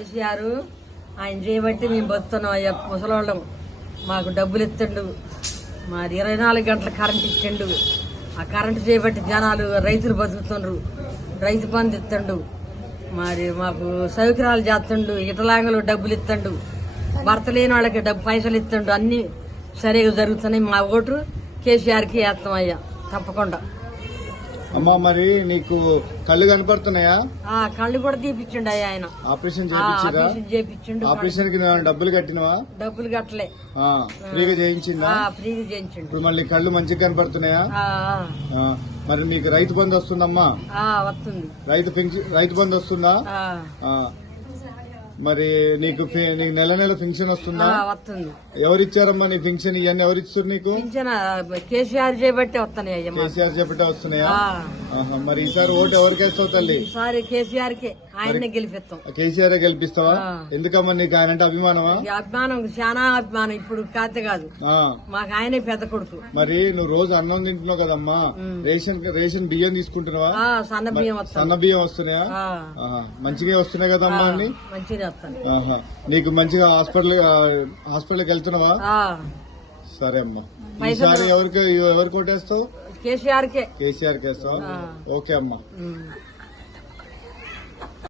కేసీఆర్ ఆయన చేయబట్టి మేము బతున్నాం అయ్యా ముసలోళ్ళం. మాకు డబ్బులు ఇస్తుండు, మరి 24 గంటల కరెంట్ ఇచ్చిండు. ఆ కరెంటు చేయబట్టి జనాలు రైతులు బతుకుతుండ్రు, రైతు బంధు ఇస్తుండు, మరి మాకు సౌకర్యాలు చేస్తుండు, ఇటలాంగలు డబ్బులు ఇస్తుండు, భర్త లేని వాళ్ళకి పైసలు ఇస్తుండు. అన్ని సరిగా జరుగుతున్నాయి. మా ఓటు కేసీఆర్కి వేస్తాం అయ్యా తప్పకుండా. అమ్మా మరి నీకు కళ్ళు కనపడుతున్నాయా? కళ్ళు కూడా తీపిచ్చిండు అయ్యా ఆయన. ఆపరేషన్ చేపించిండు. ఆపరేషన్ కి డబ్బులు కట్టినవా? డబ్బులు కట్టలే, ఫ్రీగా చేయించిందా? ఫ్రీగా చేయించిండు. ఇప్పుడు మళ్ళీ కళ్ళు మంచిగా కనపడుతున్నాయా? మరి నీకు రైతు బంధు వస్తుందమ్మా? వస్తుంది. రైతు బంధు వస్తుందా? మరి నీకు నెల నెల పెన్షన్ వస్తుందా? వస్తుంది. ఎవరిచ్చారమ్మా నీ పెన్షన్? ఇవన్నీ ఎవరిస్తారు నీకు? కేసీఆర్ చేయబట్టే వస్తున్నాయి. కేసీఆర్ చెప్పటే వస్తున్నాయా? మరి ఈసారి ఓటు ఎవరికి వేస్తావు తల్లి? ఈసారి కేసీఆర్ కే, ఆయన్నే గెలిపిస్తాం. కేసీఆర్ గెలిపిస్తావా? ఎందుకమ్మా నీకు ఆయన అంటే అభిమానమా? అభిమానం, చాలా అభిమానం. ఇప్పుడు కాతే కాదు, మాకు ఆయనే పెద్ద కొడుకు. మరి నువ్వు రోజు అన్నం తింటున్నావు కదమ్మా, రేషన్ బియ్యం తీసుకుంటున్నావా? సన్న బియ్యం వస్తున్నాయా? మంచిగా వస్తున్నాయి కదమ్మా అన్ని? మంచిగా. నీకు మంచిగా హాస్పిటల్కి వెళ్తున్నావా? సరే అమ్మా. ఈసారి ఎవరికి ఓటేస్తావు? కేసీఆర్ కే. కేసీఆర్ వేస్తావా? ఓకే అమ్మా.